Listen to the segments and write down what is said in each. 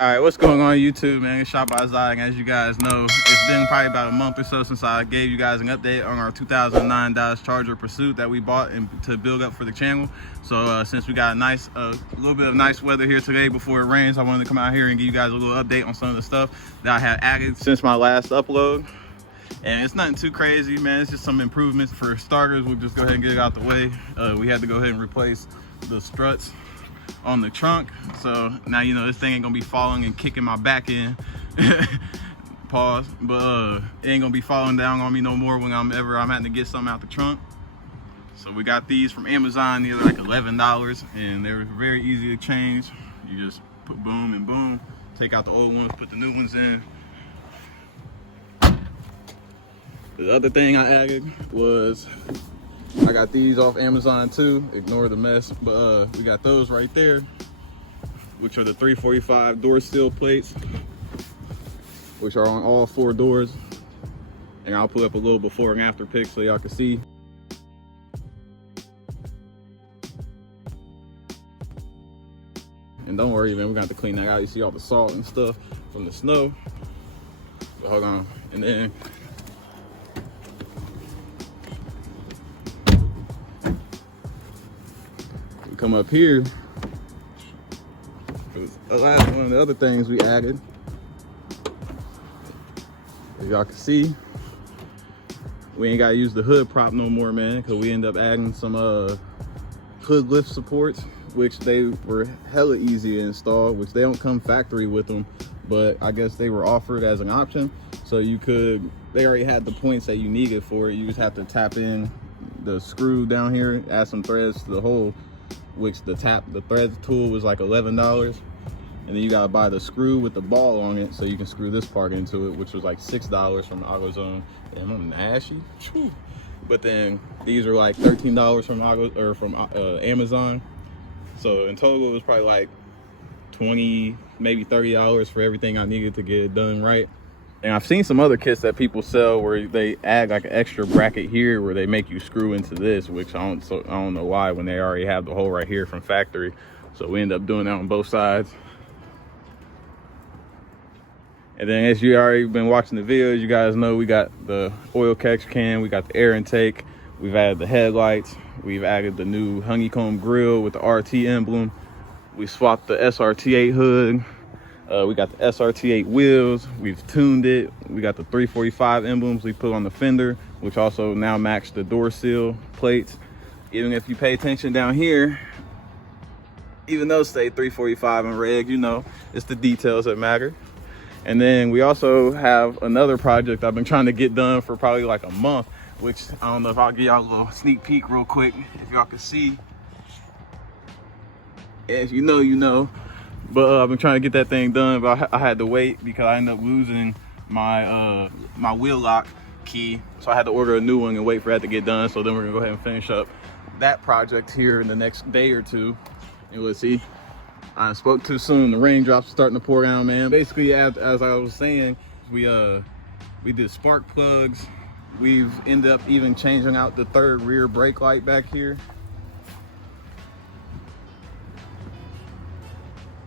All right, what's going on YouTube, man? It's Shot by Zai. As you guys know, it's been probably about a month or so since I gave you guys an update on our 2009 Dodge Charger Pursuit that we bought to build up for the channel. So since we got a little bit of nice weather here today before it rains, I wanted to come out here and give you guys a little update on some of the stuff that I had added since my last upload. And it's nothing too crazy, man. It's just some improvements. For starters, we'll just go ahead and get it out the way. We had to go ahead and replace the struts on the trunk, so now you know this thing ain't gonna be falling and kicking my back in. Pause. But it ain't gonna be falling down on me no more when I'm having to get something out the trunk. So we got these from Amazon. These are like $11 and they're very easy to change. You just put boom and boom, take out the old ones, put the new ones in. The other thing I added was I got these off Amazon too. Ignore the mess, but we got those right there, which are the 345 door seal plates, which are on all 4 doors. And I'll put up a little before and after pic so y'all can see. And don't worry, man, we're gonna have to clean that out. You see all the salt and stuff from the snow. But hold on, and then come up here. The last one of the other things we added, as y'all can see, we ain't gotta use the hood prop no more, man, because we end up adding some hood lift supports, which they were hella easy to install, which they don't come factory with them, but I guess they were offered as an option. So they already had the points that you needed for it. You just have to tap in the screw down here, add some threads to the hole, which the threads tool was like $11, and then you gotta buy the screw with the ball on it so you can screw this part into it, which was like $6 from AutoZone. And I'm ashy. But then these are like $13 from Amazon. So in total it was probably like $20, maybe $30 for everything I needed to get it done right. And I've seen some other kits that people sell where they add like an extra bracket here where they make you screw into this, which I don't know why when they already have the hole right here from factory. So we end up doing that on both sides. And then as you already been watching the videos, you guys know we got the oil catch can, we got the air intake, we've added the headlights, we've added the new honeycomb grill with the RT emblem, we swapped the SRT8 hood. We got the SRT8 wheels, we've tuned it. We got the 345 emblems we put on the fender, which also now match the door seal plates. Even if you pay attention down here, even though it say 345 in red, you know, it's the details that matter. And then we also have another project I've been trying to get done for probably like a month, which I don't know if I'll give y'all a little sneak peek real quick, if y'all can see. As you know, you know. But I've been trying to get that thing done, but I had to wait because I ended up losing my my wheel lock key. So I had to order a new one and wait for that to get done. So then we're gonna go ahead and finish up that project here in the next day or two. And let's see, I spoke too soon. The raindrops are starting to pour down, man. Basically, as I was saying, we did spark plugs. We've ended up even changing out the third rear brake light back here.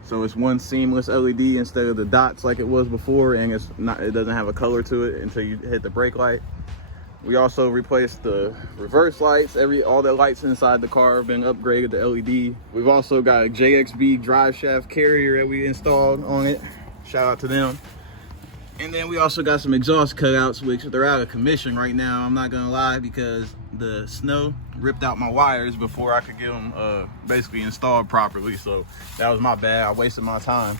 So it's one seamless LED instead of the dots like it was before, and it doesn't have a color to it until you hit the brake light. We also replaced the reverse lights. All the lights inside the car have been upgraded to LED. We've also got a JXB drive shaft carrier that we installed on it. Shout out to them. And then we also got some exhaust cutouts, which they're out of commission right now. I'm not gonna lie, because the snow ripped out my wires before I could get them basically installed properly. So that was my bad. I wasted my time.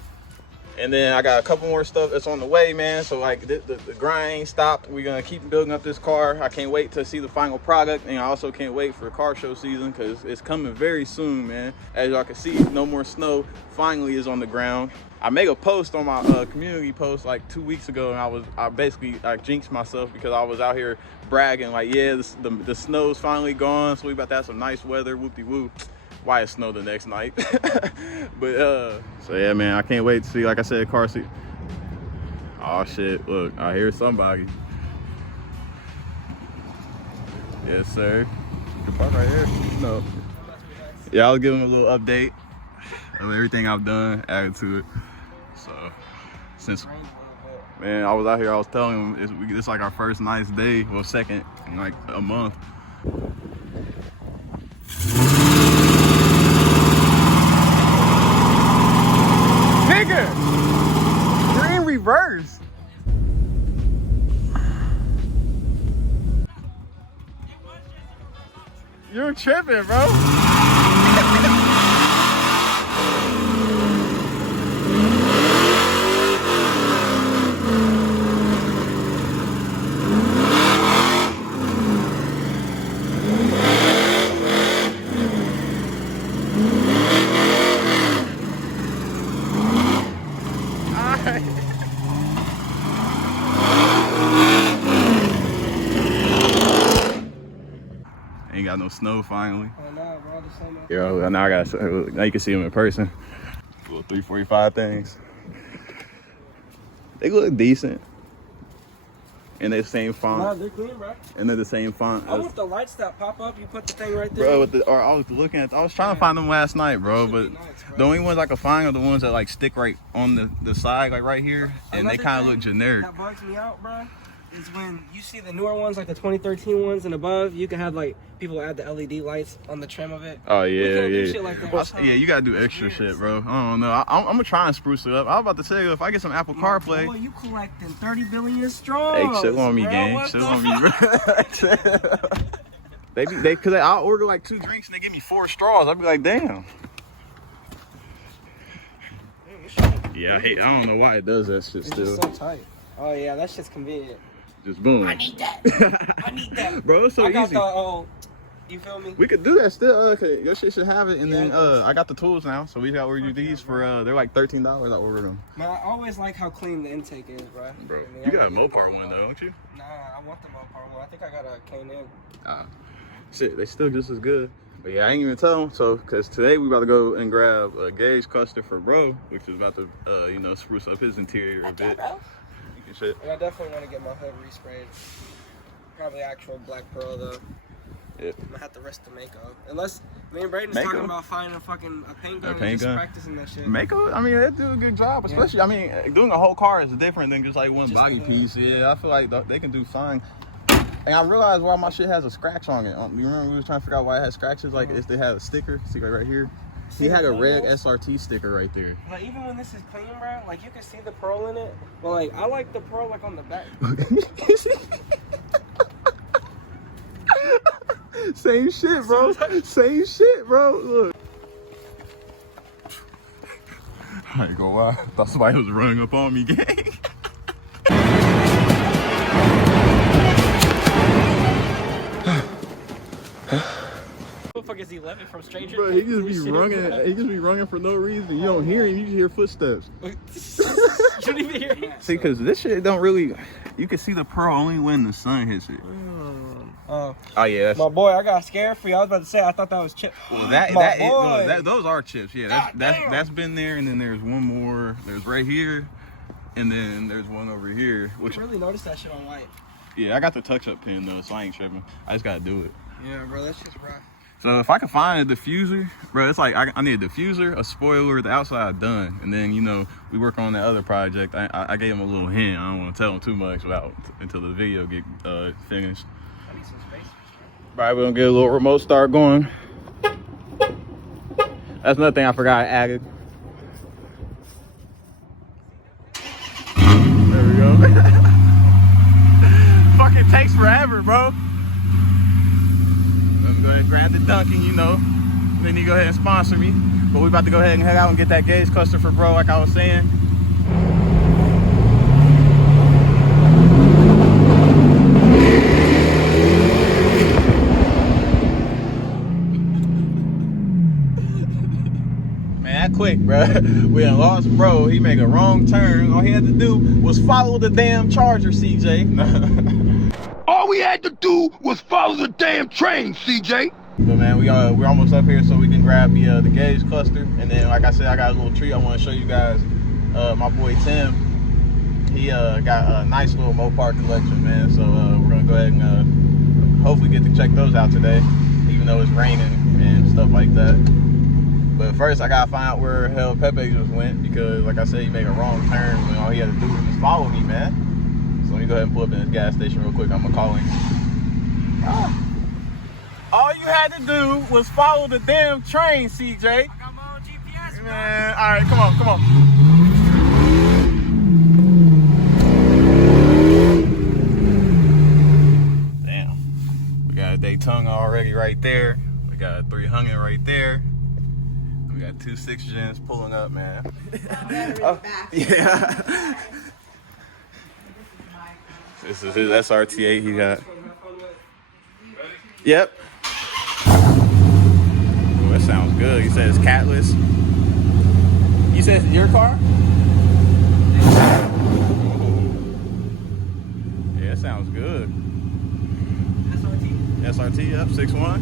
And then I got a couple more stuff that's on the way, man. So like the grind stopped. We're gonna keep building up this car. I can't wait to see the final product, and I also can't wait for car show season because it's coming very soon, man. As y'all can see, no more snow finally is on the ground. I made a post on my community post like 2 weeks ago, and I basically jinxed myself because I was out here bragging like, yeah, the snow's finally gone, so we about to have some nice weather, whoopty-woo. Why it snowed the next night. But so yeah, man, I can't wait to see, like I said, car seat. Oh shit, look, I hear somebody. Yes, sir. You can park right here. No. Yeah, I'll give him a little update of everything I've done, added to it. So since, man, I was out here, I was telling him it's like our first nice day, well, second in like a month. Nigga, you're in reverse. You're tripping, bro. Ain't got no snow finally. Oh, no, bro, the same. Yo, now I got. Now you can see them in person. Little 345 things. They look decent. And they're the same font. No, they're clean, bro. And they're the same font. I want the lights that pop up. You put the thing right there. Bro, I was trying to find them last night, bro. But nice, bro. the only ones I could find are the ones that like stick right on the side, like right here, and they kind of look generic. That bugs me out, bro. Is when you see the newer ones, like the 2013 ones and above, you can have like people add the LED lights on the trim of it. Oh yeah, do shit like that. Well, yeah, you gotta do extra shit, bro. I don't know. I'm gonna try and spruce it up. I was about to say, if I get some Apple CarPlay. Boy, you collecting 30 billion straws. Hey, chill on me, gang. Chill on me, bro. Cause I'll order like 2 drinks and they give me 4 straws. I'll be like, damn. Yeah, I don't know why it does that shit still. It's just so tight. Oh yeah, that shit's convenient. Just boom. I need that. I need that. Bro, it's so I got easy. You feel me? We could do that still. Your shit should have it. And then I got the tools now, so we got to order these for they're like $13. I ordered them. Man, I always like how clean the intake is, bro. Bro, I mean, you got a Mopar one though, don't you? Nah, I want the Mopar one. I think I got a K&N. Shit, they still just as good. But yeah, I ain't even tell them. So, cause today we about to go and grab a gauge cluster for bro, which is about to spruce up his interior a bit. Shit. And I definitely want to get my hood resprayed. Probably actual black pearl though. Yeah. I'm gonna have to risk the Mako. Unless me and Braden's talking about finding a paint gun and just practicing that shit. Mako, I mean, they do a good job, especially. I mean, doing a whole car is different than just like one body piece. Yeah, I feel like they can do fine. And I realized why my shit has a scratch on it. You remember we was trying to figure out why it had scratches? Like if they had a sticker, see right here. He had a red SRT sticker right there. Like even when this is clean, bro, like you can see the pearl in it. But like I like the pearl like on the back. Same shit, bro. Same shit, bro. Look. I ain't gonna lie. I thought somebody was running up on me, gang. Is he living from strangers? Bro, he just be running. He just be running for no reason. You don't hear him. You just hear footsteps. You don't even hear him. See, cause this shit don't really. You can see the pearl only when the sun hits it. Oh yeah, that's, my boy. I got scared for you. I was about to say I thought that was chip. Well, those are chips. Yeah, that's been there, and then there's one more. There's right here, and then there's one over here. Which I really noticed that shit on white. Yeah, I got the touch-up pin though, so I ain't tripping. I just gotta do it. Yeah, bro, that's just rough. So if I can find a diffuser, bro, it's like I need a diffuser, a spoiler, the outside done. And then, we work on that other project. I gave him a little hint. I don't want to tell him too much until the video get finished. I need some space. All right, we're going to get a little remote start going. That's another thing I forgot I added. There we go. Fucking takes forever, bro. Go ahead and grab the Dunkin', Then you go ahead and sponsor me. But we about to go ahead and head out and get that gauge cluster for bro, like I was saying. Man, that quick, bro. We done lost bro. He made a wrong turn. All he had to do was follow the damn charger, CJ. All we had to do was follow the damn train, CJ. But man, we're almost up here so we can grab the gauge cluster. And then, like I said, I got a little treat I want to show you guys. My boy Tim, he got a nice little Mopar collection, man. So we're gonna go ahead and hopefully get to check those out today, even though it's raining and stuff like that. But first, I gotta find out where hell Pepe just went, because like I said, he made a wrong turn when all he had to do was just follow me, man. So let me go ahead and pull up in this gas station real quick. I'm gonna call him. All you had to do was follow the damn train, CJ. I got my own GPS, man. All right, come on, come on. Damn. We got a Daytona already right there. We got a 300 right there. We got 2 6-gens pulling up, man. Oh, yeah. This is his SRT8 he got. Yep. Oh, that sounds good. You said it's catless. You said it's your car? Yeah, it sounds good. SRT, yep, 6.1.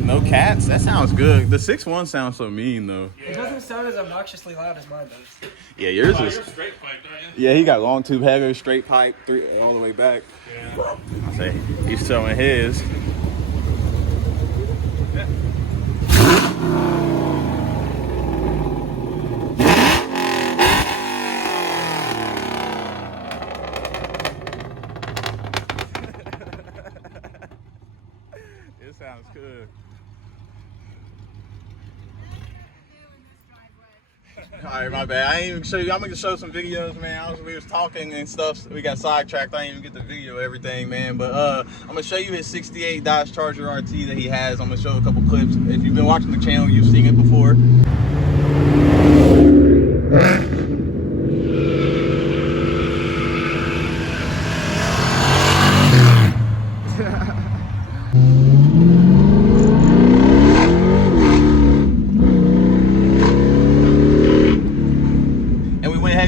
No cats? That sounds good. The 6.1 sounds so mean, though. It doesn't sound as obnoxiously loud as mine does. Yeah, yours is. You're straight pipe, don't you? Yeah, he got long tube header, straight pipe, all the way back. Yeah. I say he's showing his. It sounds good. All right, my bad. I ain't even show you. I'm gonna show some videos, man. We was talking and stuff. So we got sidetracked. I didn't even get the video, everything, man. But I'm gonna show you his '68 Dodge Charger RT that he has. I'm gonna show a couple clips. If you've been watching the channel, you've seen it before.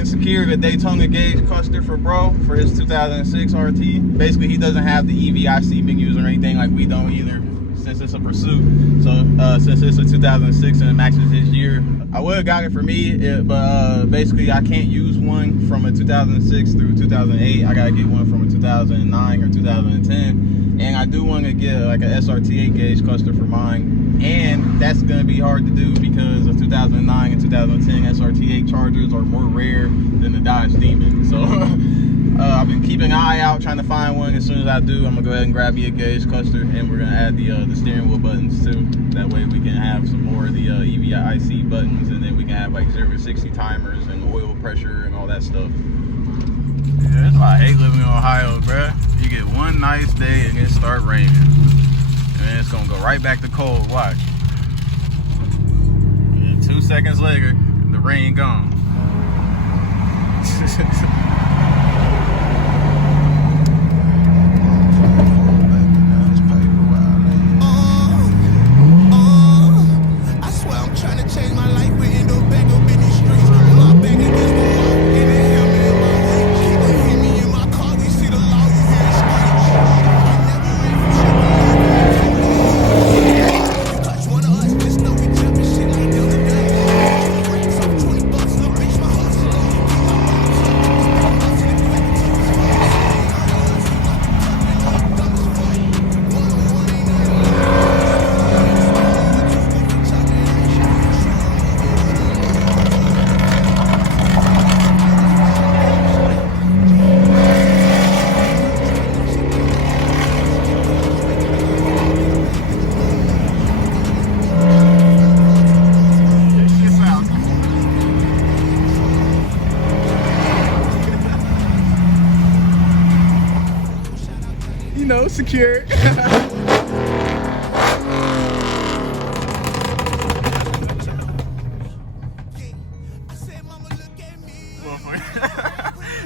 Secured a Daytona gauge cluster for bro for his 2006 RT. Basically, he doesn't have the EVIC menus or anything like we don't either, since it's a Pursuit. So since it's a 2006 and it matches his year, I would have got it for me, but basically I can't use one from a 2006 through 2008. I gotta get one from a 2009 or 2010, and I do want to get like a SRT8 gauge cluster for mine. And that's going to be hard to do because the 2009 and 2010 SRT8 Chargers are more rare than the Dodge Demon. So I've been keeping an eye out trying to find one. As soon as I do, I'm going to go ahead and grab me a gauge cluster, and we're going to add the steering wheel buttons too. That way we can have some more of the EVIC buttons, and then we can have like 0 to 60 timers and oil pressure and all that stuff. Yeah, that's why I hate living in Ohio, bruh. You get one nice day and it start raining. And it's gonna go right back to cold. Watch. And 2 seconds later, the rain gone. I swear I'm trying to change my life, but end up back up in these streets. My back against the wall, and the helmet in my way. Keep on hitting me in my car, we see the law, you hear it scream. You know, secure.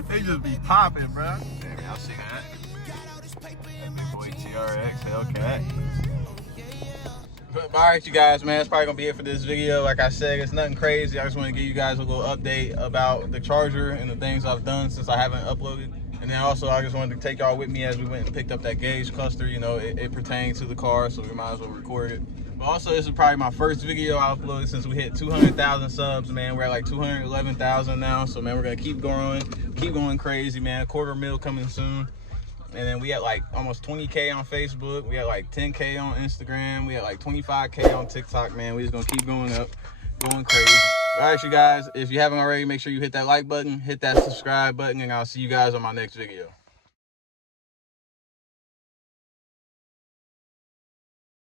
They just be popping, bro. Damn, y'all see that? Boy, TRX Hellcat. But all right, you guys, man, it's probably gonna be it for this video. Like I said, it's nothing crazy. I just want to give you guys a little update about the Charger and the things I've done since I haven't uploaded. And then also, I just wanted to take y'all with me as we went and picked up that gauge cluster. You know, it pertains to the car, so we might as well record it. But also, this is probably my first video I uploaded since we hit 200,000 subs, man. We're at like 211,000 now. So, man, we're going to keep going crazy, man. $250,000 coming soon. And then we had like almost 20K on Facebook. We had like 10K on Instagram. We had like 25K on TikTok, man. We just gonna keep going up, going crazy. All right, you guys, if you haven't already, make sure you hit that like button, hit that subscribe button, and I'll see you guys on my next video.